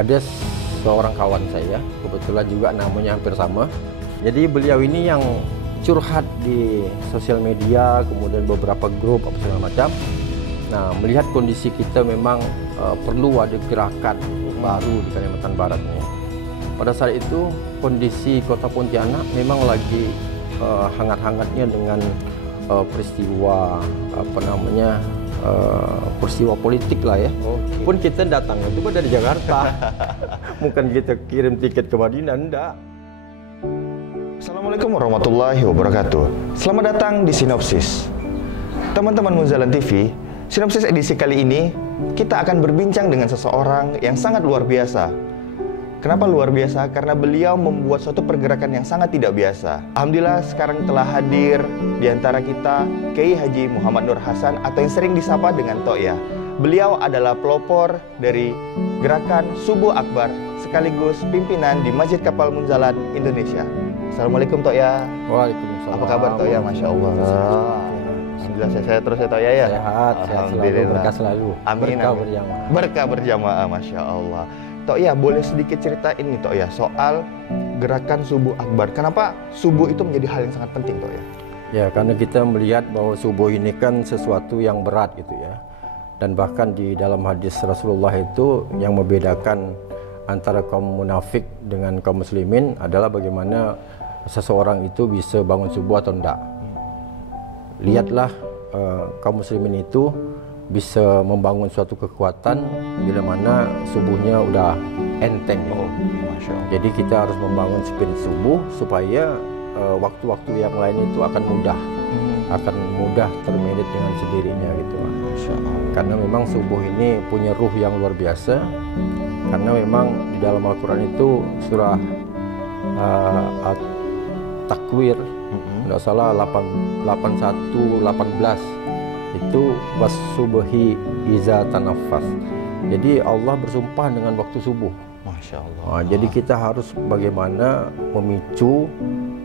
ada seorang kawan saya, kebetulan juga namanya hampir sama. Jadi beliau ini yang curhat di sosial media, kemudian beberapa grup apa segala macam. Nah, melihat kondisi kita memang perlu ada gerakan baru di Kalimantan Barat ini. Pada saat itu kondisi Kota Pontianak memang lagi hangat-hangatnya dengan peristiwa peristiwa politik lah ya. Okay. Pun kita datang itu dari Jakarta, bukan kita kirim tiket ke Madinah, enggak. Assalamualaikum warahmatullahi wabarakatuh. Selamat datang di Sinopsis. Teman-teman Munzalan TV, Sinopsis edisi kali ini kita akan berbincang dengan seseorang yang sangat luar biasa. Kenapa luar biasa? Karena beliau membuat suatu pergerakan yang sangat tidak biasa. Alhamdulillah sekarang telah hadir di antara kita Kiai Haji Muhammad Nur Hasan atau yang sering disapa dengan To'ya. Beliau adalah pelopor dari gerakan Subuh Akbar sekaligus pimpinan di Masjid Kapal Munzalan Indonesia. Assalamualaikum To'ya. Waalaikumsalam. Apa kabar To'ya? Masya Allah. Alhamdulillah sehat terus ya To'ya ya. Sehat selalu, berkah selalu. Amin. Berkah berjamaah. Berkah berjamaah, Masya Allah. To'ya, boleh sedikit ceritain nih To'ya soal gerakan Subuh Akbar. Kenapa subuh itu menjadi hal yang sangat penting To'ya? Ya, karena kita melihat bahwa subuh ini kan sesuatu yang berat gitu ya. Dan bahkan di dalam hadis Rasulullah itu yang membedakan antara kaum munafik dengan kaum muslimin adalah bagaimana seseorang itu bisa bangun subuh atau tidak. Lihatlah kaum muslimin itu bisa membangun suatu kekuatan bila mana subuhnya udah enteng. Masya Allah. Jadi kita harus membangun spirit subuh supaya waktu-waktu yang lain itu akan mudah termanage dengan sendirinya gitu. Masya Allah. Karena memang subuh ini punya ruh yang luar biasa. Karena memang di dalam Al-Quran itu surah At-Takwir, tidak salah 81-18 itu was-subhi iza tanaffas. Jadi Allah bersumpah dengan waktu subuh. Masya Allah. Jadi kita harus bagaimana memicu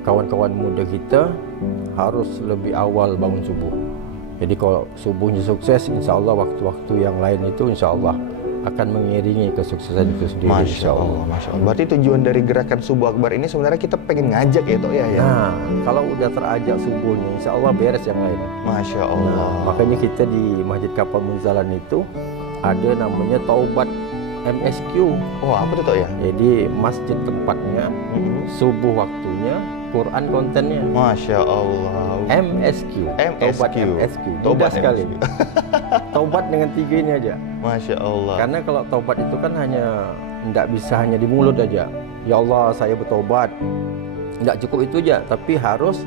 kawan-kawan muda kita harus lebih awal bangun subuh. Jadi kalau subuhnya sukses, insya Allah waktu-waktu yang lain itu insya Allah akan mengiringi kesuksesan itu sendiri. Masya Allah, Masya Allah. Berarti tujuan dari gerakan Subuh Akbar ini sebenarnya kita pengen ngajak ya To'ya ya? Nah, kalau udah terajak subuhnya, insya Allah beres yang lain. Masya Allah. Nah, makanya kita di Masjid Kapal Munzalan itu ada namanya Taubat MSQ. Oh, apa tuh To'ya? Jadi masjid tempatnya, subuh waktunya, Quran kontennya. Masya Allah. MSQ. Taubat MSQ. Mudah sekali. Taubat dengan 3 ini aja. Masya Allah. Karena kalau taubat itu kan tidak bisa hanya di mulut aja. Ya Allah, saya bertobat. Tidak cukup itu aja, tapi harus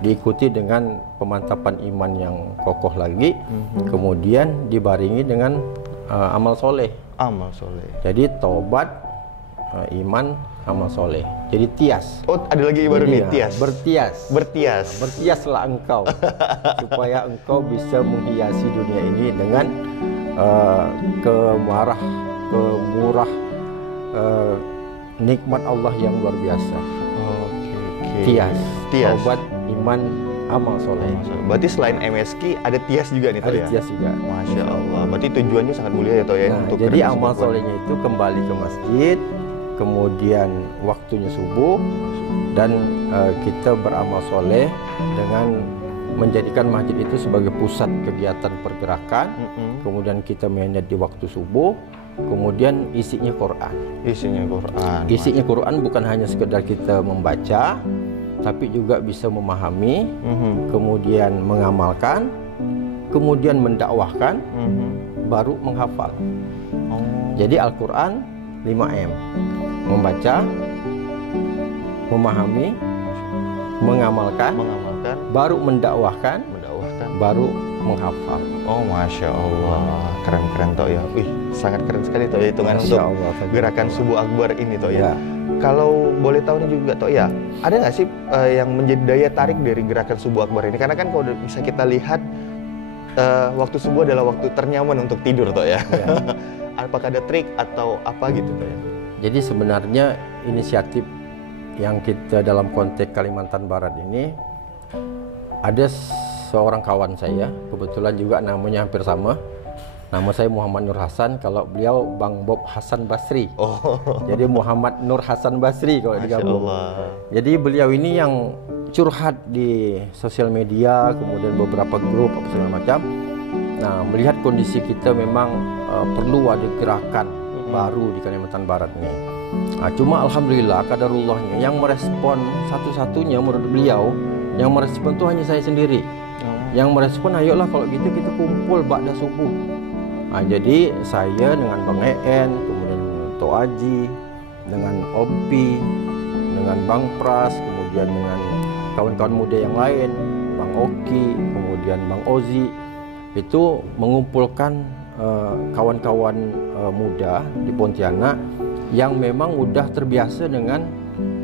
diikuti dengan pemantapan iman yang kokoh lagi. Kemudian dibaringi dengan amal soleh. Amal soleh. Jadi taubat, iman, amal soleh. Jadi tias. Oh, ada lagi baru nih, tias. Bertias. Bertiaslah engkau supaya engkau bisa menghiasi dunia ini dengan kemurah nikmat Allah yang luar biasa. Tias. Taubat, iman, amal soleh. Berarti selain MSQ ada tias juga nih To'ya? Ada tias juga. Masya Allah. Berarti tujuannya sangat mulia ya To'ya. Nah, jadi amal solehnya itu kembali ke masjid, kemudian waktunya subuh, dan kita beramal soleh dengan menjadikan masjid itu sebagai pusat kegiatan pergerakan. Kemudian kita manage di waktu subuh, kemudian isinya Quran. Isinya Quran bukan hanya sekedar kita membaca, tapi juga bisa memahami, kemudian mengamalkan, kemudian mendakwahkan, baru menghafal. Jadi Al-Quran 5M. Membaca, memahami, mengamalkan, baru mendakwahkan, baru menghafal. Oh, Masya Allah. Keren To'ya. Wih, sangat keren sekali To'ya hitungan untuk gerakan Subuh Akbar ini To'ya. Kalau boleh tahu nih juga To'ya, ada nggak sih yang menjadi daya tarik dari gerakan Subuh Akbar ini? Karena kan kalau bisa kita lihat waktu subuh adalah waktu ternyaman untuk tidur To'ya. Apakah ada trik atau apa gitu To'ya? Jadi sebenarnya inisiatif yang kita dalam konteks Kalimantan Barat ini, ada seorang kawan saya, kebetulan juga namanya hampir sama, Nama saya Muhammad Nur Hasan, kalau beliau Bang Bob Hasan Basri. Jadi Muhammad Nur Hasan Basri kalau digabung. Jadi beliau ini yang curhat di sosial media, kemudian beberapa grup apa segala macam. Nah, melihat kondisi kita memang perlu ada gerakan baru di Kalimantan Barat ini. Nah, cuma alhamdulillah kaderullahnya yang merespon satu-satunya menurut beliau, yang merespon itu hanya saya sendiri. Yang merespon, ayolah kalau gitu kita kumpul ba'da subuh. Nah, jadi saya dengan Bang En, kemudian Tok Aji, dengan Opi, dengan Bang Pras, kemudian dengan kawan-kawan muda yang lain, Bang Oki, kemudian Bang Ozi, itu mengumpulkan kawan-kawan muda di Pontianak yang memang udah terbiasa dengan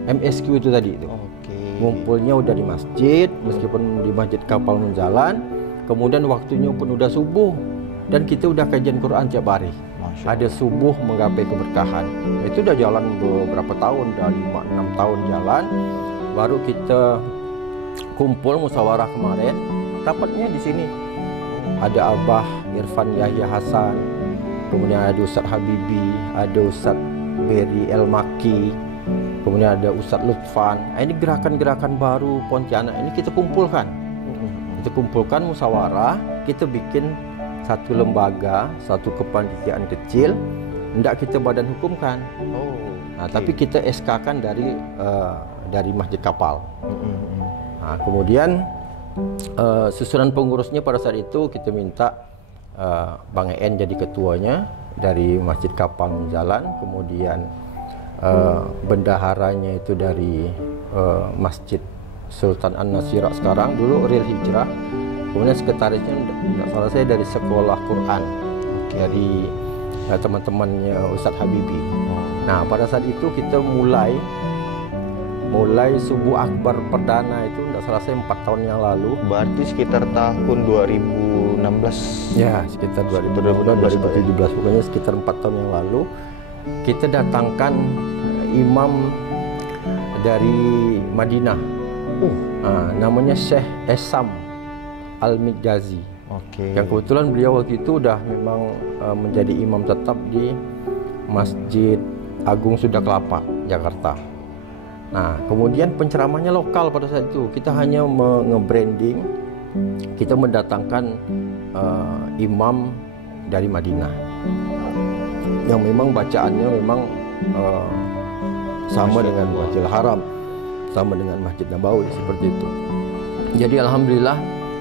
MSQ itu tadi itu. Ngumpulnya udah di masjid, meskipun di Masjid Kapal Menjalan, kemudian waktunya pun udah subuh. Dan kita udah kajian Quran tiap hari. Ada subuh menggapai keberkahan. Itu udah jalan beberapa tahun, udah 5-6 tahun jalan. Baru kita kumpul musyawarah kemarin. Rapatnya di sini. Ada Abah Irfan Yahya Hasan, kemudian ada Ustadz Habibi, ada Ustadz Beri El Maki, kemudian ada Ustadz Lutfan. Ini gerakan-gerakan baru Pontianak ini kita kumpulkan. Kita kumpulkan musyawarah, kita bikin satu lembaga, satu kepanitiaan kecil, hendak kita badan hukumkan. Nah, tapi kita SK-kan dari Masjid Kapal. Nah, kemudian susunan pengurusnya pada saat itu kita minta Bang En jadi ketuanya dari Masjid Kapal Menjalan, kemudian bendaharanya itu dari Masjid Sultan An-Nasirah sekarang, dulu Real Hijrah. Kemudian sekretarisnya tidak salah saya dari Sekolah Quran, dari teman-temannya Ustadz Habibi. Nah, pada saat itu kita mulai subuh akbar perdana itu tidak salah saya 4 tahun yang lalu. Berarti sekitar tahun 2016. Ya, sekitar 2017, pokoknya sekitar 4 tahun yang lalu. Kita datangkan imam dari Madinah. Namanya Syekh Esam Al-Midjazi. Yang kebetulan beliau waktu itu udah memang menjadi imam tetap di Masjid Agung Sunda Kelapa, Jakarta. Nah, kemudian penceramahnya lokal pada saat itu. Kita hanya nge-branding, kita mendatangkan imam dari Madinah yang memang bacaannya memang sama dengan Masjidil Haram, sama dengan Masjid Nabawi, seperti itu. Jadi alhamdulillah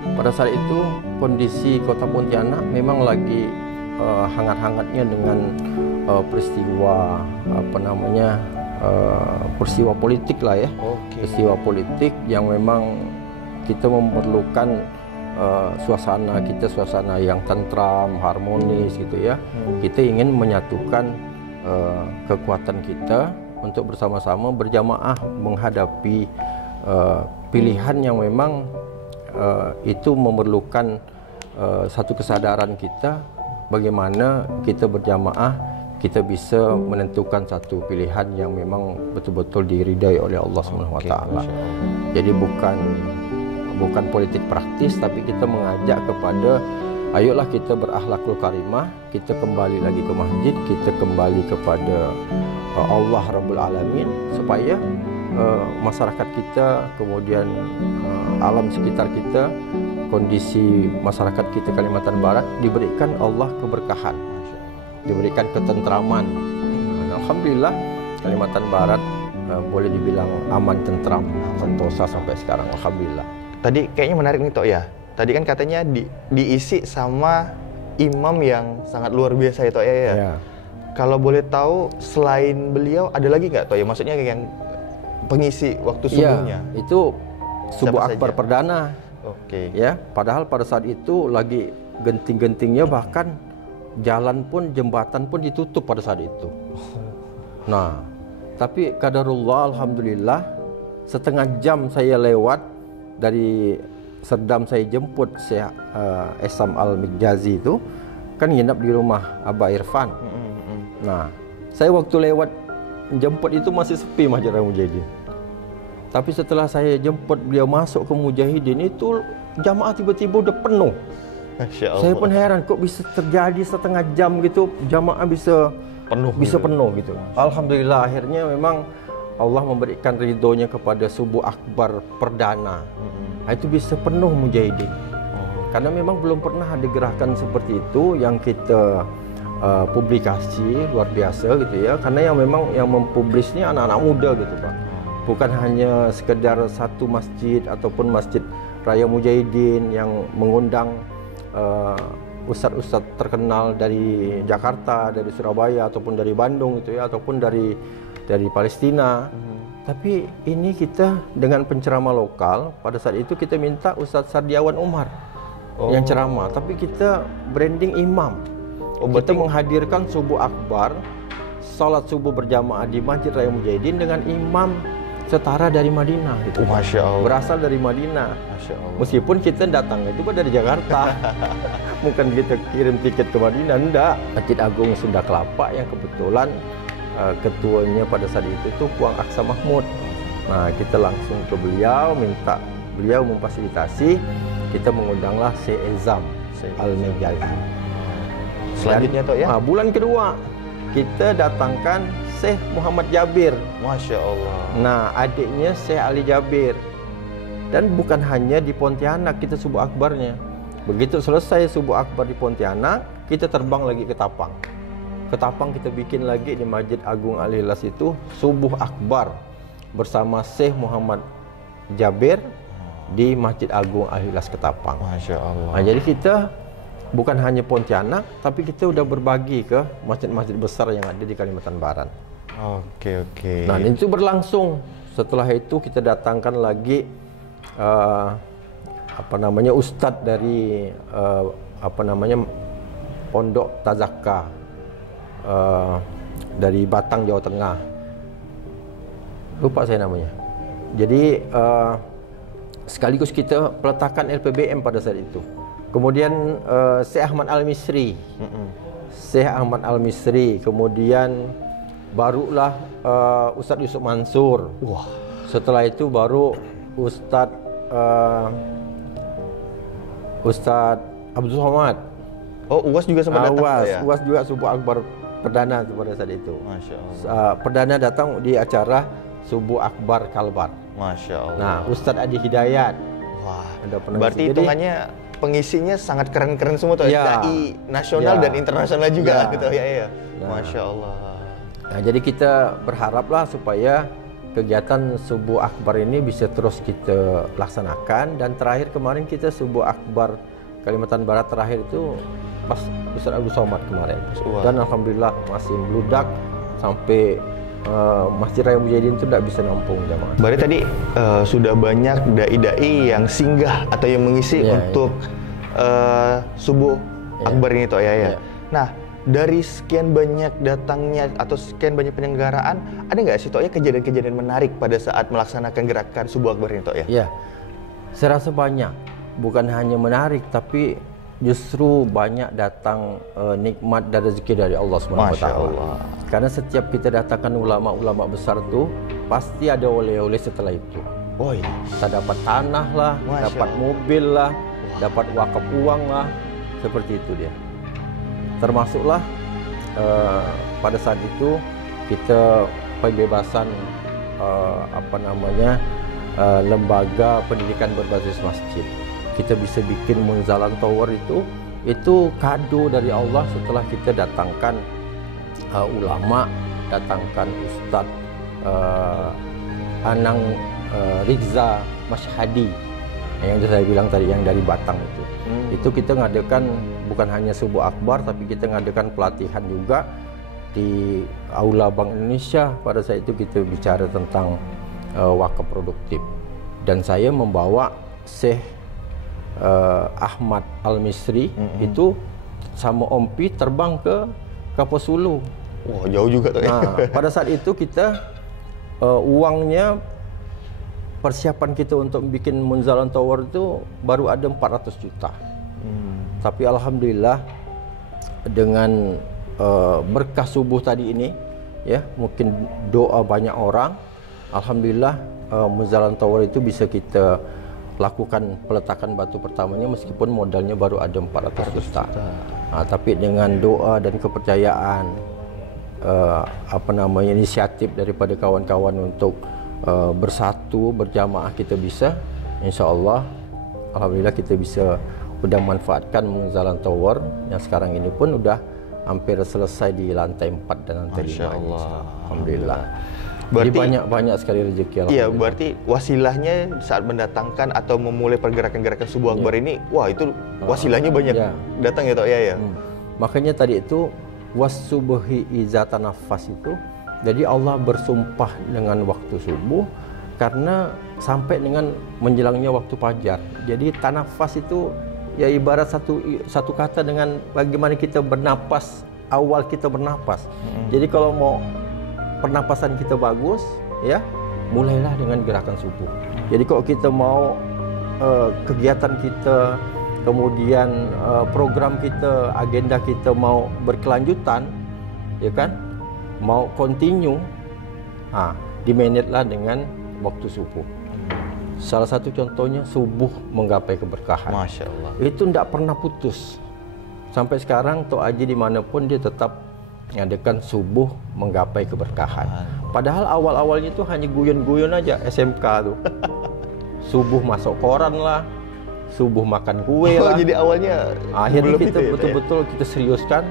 pada saat itu kondisi Kota Pontianak memang lagi hangat-hangatnya dengan peristiwa peristiwa politik lah ya. Peristiwa politik yang memang kita memerlukan suasana yang tentram, harmonis gitu ya. Kita ingin menyatukan kekuatan kita untuk bersama-sama berjamaah menghadapi pilihan yang memang itu memerlukan satu kesadaran kita, bagaimana kita berjamaah kita bisa menentukan satu pilihan yang memang betul-betul diridai oleh Allah Subhanahu wa taala. Jadi bukan politik praktis, tapi kita mengajak kepada ayolah kita berakhlakul karimah, kita kembali lagi ke masjid, kita kembali kepada Allah Rabbul Alamin, supaya masyarakat kita, kemudian alam sekitar kita, kondisi masyarakat kita Kalimantan Barat diberikan Allah keberkahan, diberikan ketentraman. Alhamdulillah Kalimantan Barat boleh dibilang aman, tentram, sentosa sampai sekarang. Alhamdulillah. Tadi kayaknya menarik nih Tok ya. Tadi kan katanya diisi sama imam yang sangat luar biasa ya Tok ya. Kalau boleh tahu selain beliau ada lagi nggak Tok ya? Maksudnya yang pengisi waktu subuhnya? Ya, itu subuh akbar perdana. Ya, padahal pada saat itu lagi genting-gentingnya, bahkan jalan pun, jembatan pun ditutup pada saat itu. Nah, tapi qadarullah alhamdulillah setengah jam saya lewat dari Serdam, saya jemput Syekh Esam Al-Midjazi itu kan nginap di rumah Abah Irfan. Nah, saya waktu lewat jemput itu masih sepi Masjid Al-Mujahidin. Tapi setelah saya jemput beliau masuk ke Mujahidin itu jamaah tiba-tiba udah penuh. Masya Allah. Saya pun heran kok bisa terjadi setengah jam gitu jamaah bisa penuh gitu. Alhamdulillah akhirnya memang Allah memberikan ridhonya kepada subuh akbar perdana. Itu bisa penuh mujahidin. Karena memang belum pernah ada gerakan seperti itu yang kita publikasi luar biasa gitu ya. Karena yang memang yang mempublisnya anak-anak muda gitu Pak. Bukan hanya sekedar satu masjid ataupun masjid Raya Mujahidin yang mengundang ustadz-ustadz terkenal dari Jakarta, dari Surabaya ataupun dari Bandung gitu ya, ataupun dari Palestina. Tapi ini kita dengan penceramah lokal. Pada saat itu kita minta Ustadz Sardiawan Umar yang ceramah, tapi kita branding imam. Kita menghadirkan subuh akbar, salat subuh berjamaah di Masjid Raya Mujahidin dengan imam setara dari Madinah gitu. Masya Allah. Berasal dari Madinah. Masya Allah. Meskipun kita datang itu dari Jakarta. Bukan kita kirim tiket ke Madinah, enggak. Masjid Agung Sunda Kelapa yang kebetulan ketuanya pada saat itu tuh Puang Aksa Mahmud. Nah, kita langsung ke beliau, minta beliau memfasilitasi. Kita mengundanglah Syekh Ezam Al-Mejazi. Selanjutnya tuh ya. Nah, bulan kedua kita datangkan Syekh Muhammad Jabir. Masya Allah. Nah, adiknya Syekh Ali Jabir. Dan bukan hanya di Pontianak kita subuh akbarnya. Begitu selesai subuh akbar di Pontianak, kita terbang lagi ke Tapang. Ke Tapang kita bikin lagi di Masjid Agung Al-Ikhlas itu subuh akbar bersama Syekh Muhammad Jabir di Masjid Agung Al-Ikhlas Ketapang. Masya Allah. Nah, jadi kita bukan hanya Pontianak, tapi kita udah berbagi ke masjid-masjid besar yang ada di Kalimantan Barat. Oke. Nah, itu berlangsung. Setelah itu kita datangkan lagi ustadz dari Pondok Tazaka dari Batang, Jawa Tengah. Lupa saya namanya. Jadi sekaligus kita peletakan LPBM pada saat itu. Kemudian Syekh Ahmad Al-Misri. Syekh Ahmad Al-Misri. Kemudian barulah Ustadz Yusuf Mansur. Wah. Setelah itu baru Ustadz Abdul Somad. Oh, UAS juga sempat datang ya? UAS juga subuh akbar perdana pada saat itu. Masya Allah. Perdana datang di acara subuh akbar Kalbar. Masya Allah. Nah, Ustadz Adi Hidayat. Wah, ada berarti hitungannya pengisinya sangat keren-keren semua tuh, ya, dai nasional dan internasional juga gitu ya. Nah, Masya Allah. Nah, jadi kita berharaplah supaya kegiatan subuh akbar ini bisa terus kita laksanakan. Dan terakhir kemarin kita subuh akbar Kalimantan Barat terakhir itu pas Ustadz Abdul Somad kemarin. Dan alhamdulillah masih meludak sampai Masjid Raya Mujahidin itu tidak bisa nampung jamaah. Berarti tadi sudah banyak dai-dai yang singgah atau yang mengisi untuk subuh akbar ini toh ya. Nah, dari sekian banyak datangnya atau sekian banyak penyelenggaraan, ada nggak sih toh ya kejadian-kejadian menarik pada saat melaksanakan gerakan subuh akbar ini toh ya? Ya, saya rasa banyak. Bukan hanya menarik, tapi justru banyak datang nikmat dan rezeki dari Allah SWT. Karena setiap kita datangkan ulama-ulama besar tuh pasti ada oleh-oleh setelah itu. Oh iya. Kita dapat tanah lah, dapat mobil lah, dapat wakaf uang lah, seperti itu dia. Termasuklah pada saat itu kita pembebasan lembaga pendidikan berbasis masjid. Kita bisa bikin Munzalan Tower itu kado dari Allah setelah kita datangkan ulama, datangkan Ustadz Anang Rizza Mashhadi yang saya bilang tadi, yang dari Batang itu. Itu kita ngadakan bukan hanya subuh akbar, tapi kita ngadakan pelatihan juga di Aula Bank Indonesia. Pada saat itu kita bicara tentang wakaf produktif, dan saya membawa Syekh Ahmad Al-Misri itu sama Ompi terbang ke Kapos Sulu. Wah, jauh juga tuh. Nah, pada saat itu kita uangnya, persiapan kita untuk bikin Munzalan Tower itu baru ada 400 juta. Tapi alhamdulillah dengan berkah subuh tadi ini ya, mungkin doa banyak orang, alhamdulillah Munzalan Tower itu bisa kita lakukan peletakan batu pertamanya meskipun modalnya baru ada 400 juta. Tapi dengan doa dan kepercayaan, inisiatif daripada kawan-kawan untuk bersatu berjamaah, kita bisa, insya Allah, alhamdulillah kita bisa udah manfaatkan Munzalan Tower yang sekarang ini pun udah hampir selesai di lantai 4 dan lantai 5. Alhamdulillah. Berarti banyak sekali rezeki. Iya, berarti wasilahnya saat mendatangkan atau memulai pergerakan-gerakan subuh akbar ini, wah itu wasilahnya banyak datang ya Tok ya. Makanya tadi itu wasubuhi iza tanafas itu, jadi Allah bersumpah dengan waktu subuh karena sampai dengan menjelangnya waktu fajar. Jadi tanafas itu ya ibarat satu kata dengan bagaimana kita bernapas, awal kita bernapas. Jadi kalau mau pernapasan kita bagus, ya mulailah dengan gerakan subuh. Jadi kalau kita mau kegiatan kita, kemudian program kita, agenda kita mau berkelanjutan, ya kan, mau continue, dimanage-lah dengan waktu subuh. Salah satu contohnya subuh menggapai keberkahan. Masya Allah. Itu tidak pernah putus. Sampai sekarang Tok Haji dimanapun dia tetap mengadakan subuh menggapai keberkahan. Padahal awal-awalnya itu hanya guyon-guyon aja SMK tuh. Subuh masuk koran lah, subuh makan kue lah. Jadi awalnya akhirnya kita betul-betul kita seriuskan,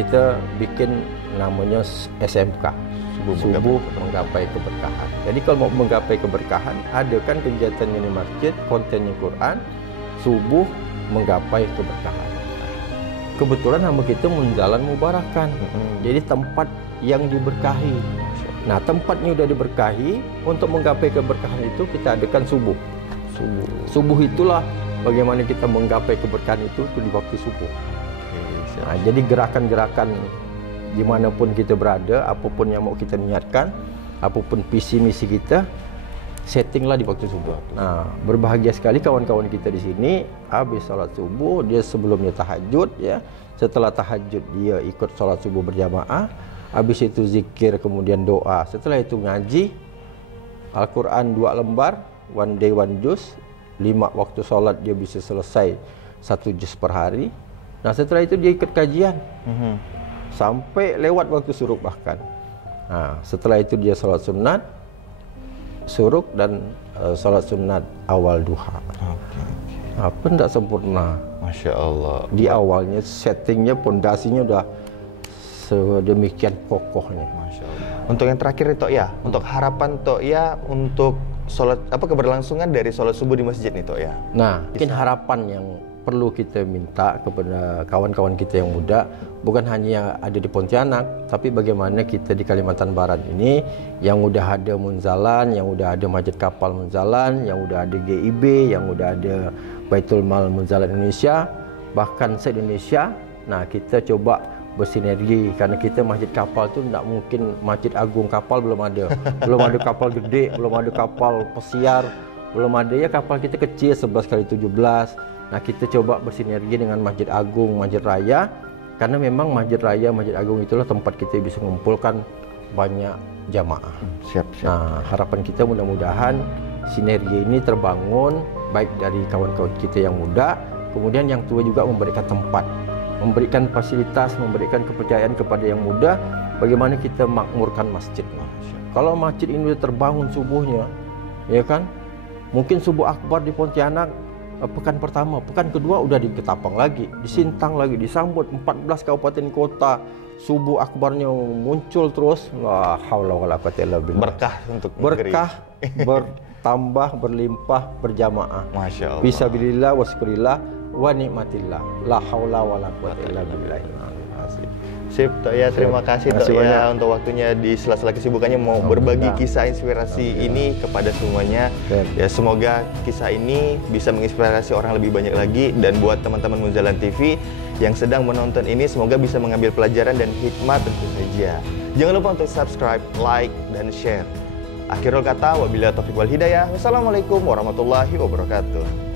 kita bikin namanya SMK, subuh menggapai keberkahan. Jadi kalau mau menggapai keberkahan, ada kan kegiatannya di masjid, kontennya Quran, subuh menggapai keberkahan. Kebetulan nama kita Munzalan Mubarakan. Jadi tempat yang diberkahi. Nah, tempatnya udah diberkahi, untuk menggapai keberkahan itu kita adakan subuh. Subuh itulah bagaimana kita menggapai keberkahan itu di waktu subuh. Nah, jadi gerakan-gerakan dimanapun kita berada, apapun yang mau kita niatkan, apapun visi misi kita, settinglah di waktu subuh. Nah, berbahagia sekali kawan-kawan kita di sini. Habis sholat subuh, dia sebelumnya tahajud, ya. Setelah tahajud dia ikut sholat subuh berjamaah. Habis itu zikir, kemudian doa. Setelah itu ngaji Al-Quran 2 lembar, one day one juz. 5 waktu sholat dia bisa selesai 1 juz per hari. Nah, setelah itu dia ikut kajian sampai lewat waktu suruk bahkan. Nah, setelah itu dia sholat sunat suruk dan sholat sunat awal duha. Apa tidak sempurna. Masya Allah. Di awalnya settingnya, pondasinya udah sedemikian kokohnya. Masya Allah. Untuk yang terakhir Tok ya, untuk harapan Tok ya untuk sholat keberlangsungan dari sholat subuh di masjid nih Tok ya. Nah, mungkin harapan yang perlu kita minta kepada kawan-kawan kita yang muda, bukan hanya ada di Pontianak, tapi bagaimana kita di Kalimantan Barat ini yang udah ada Munzalan, yang udah ada Masjid Kapal Munzalan, yang udah ada GIB, yang udah ada Baitul Mal Munzalan Indonesia, bahkan se-Indonesia. Nah, kita coba bersinergi, karena kita Masjid Kapal tu tidak mungkin Masjid Agung Kapal belum ada. Belum ada kapal gede, belum ada kapal pesiar, belum ada, ya kapal kita kecil 11x17. Nah, kita coba bersinergi dengan Masjid Agung, Masjid Raya, karena memang Masjid Raya, Masjid Agung itulah tempat kita bisa mengumpulkan banyak jamaah. Siap. Nah, harapan kita mudah-mudahan sinergi ini terbangun, baik dari kawan-kawan kita yang muda, kemudian yang tua juga memberikan tempat, memberikan fasilitas, memberikan kepercayaan kepada yang muda, bagaimana kita makmurkan masjid. Kalau masjid ini terbangun subuhnya, ya kan, mungkin subuh akbar di Pontianak pekan pertama, pekan kedua udah di Ketapang lagi, di Sintang lagi, disambut 14 kabupaten kota, subuh akbarnya muncul terus. La haula wala quwwata illa billah. Berkah untuk berkah bertambah, berlimpah, berjamaah. Masya Allah. Bismillah wa syukurillah wa nikmatillah. La haula wala quwwata illa billah. Sip Tok ya, terima kasih Tok ya untuk waktunya di sela-sela kesibukannya mau berbagi kisah inspirasi ini kepada semuanya. Ya, semoga kisah ini bisa menginspirasi orang lebih banyak lagi, dan buat teman-teman Munzalan TV yang sedang menonton ini semoga bisa mengambil pelajaran dan hikmah tentu saja. Jangan lupa untuk subscribe, like, dan share. Akhirul kata, wabillahi taufiq wal hidayah. Wassalamualaikum warahmatullahi wabarakatuh.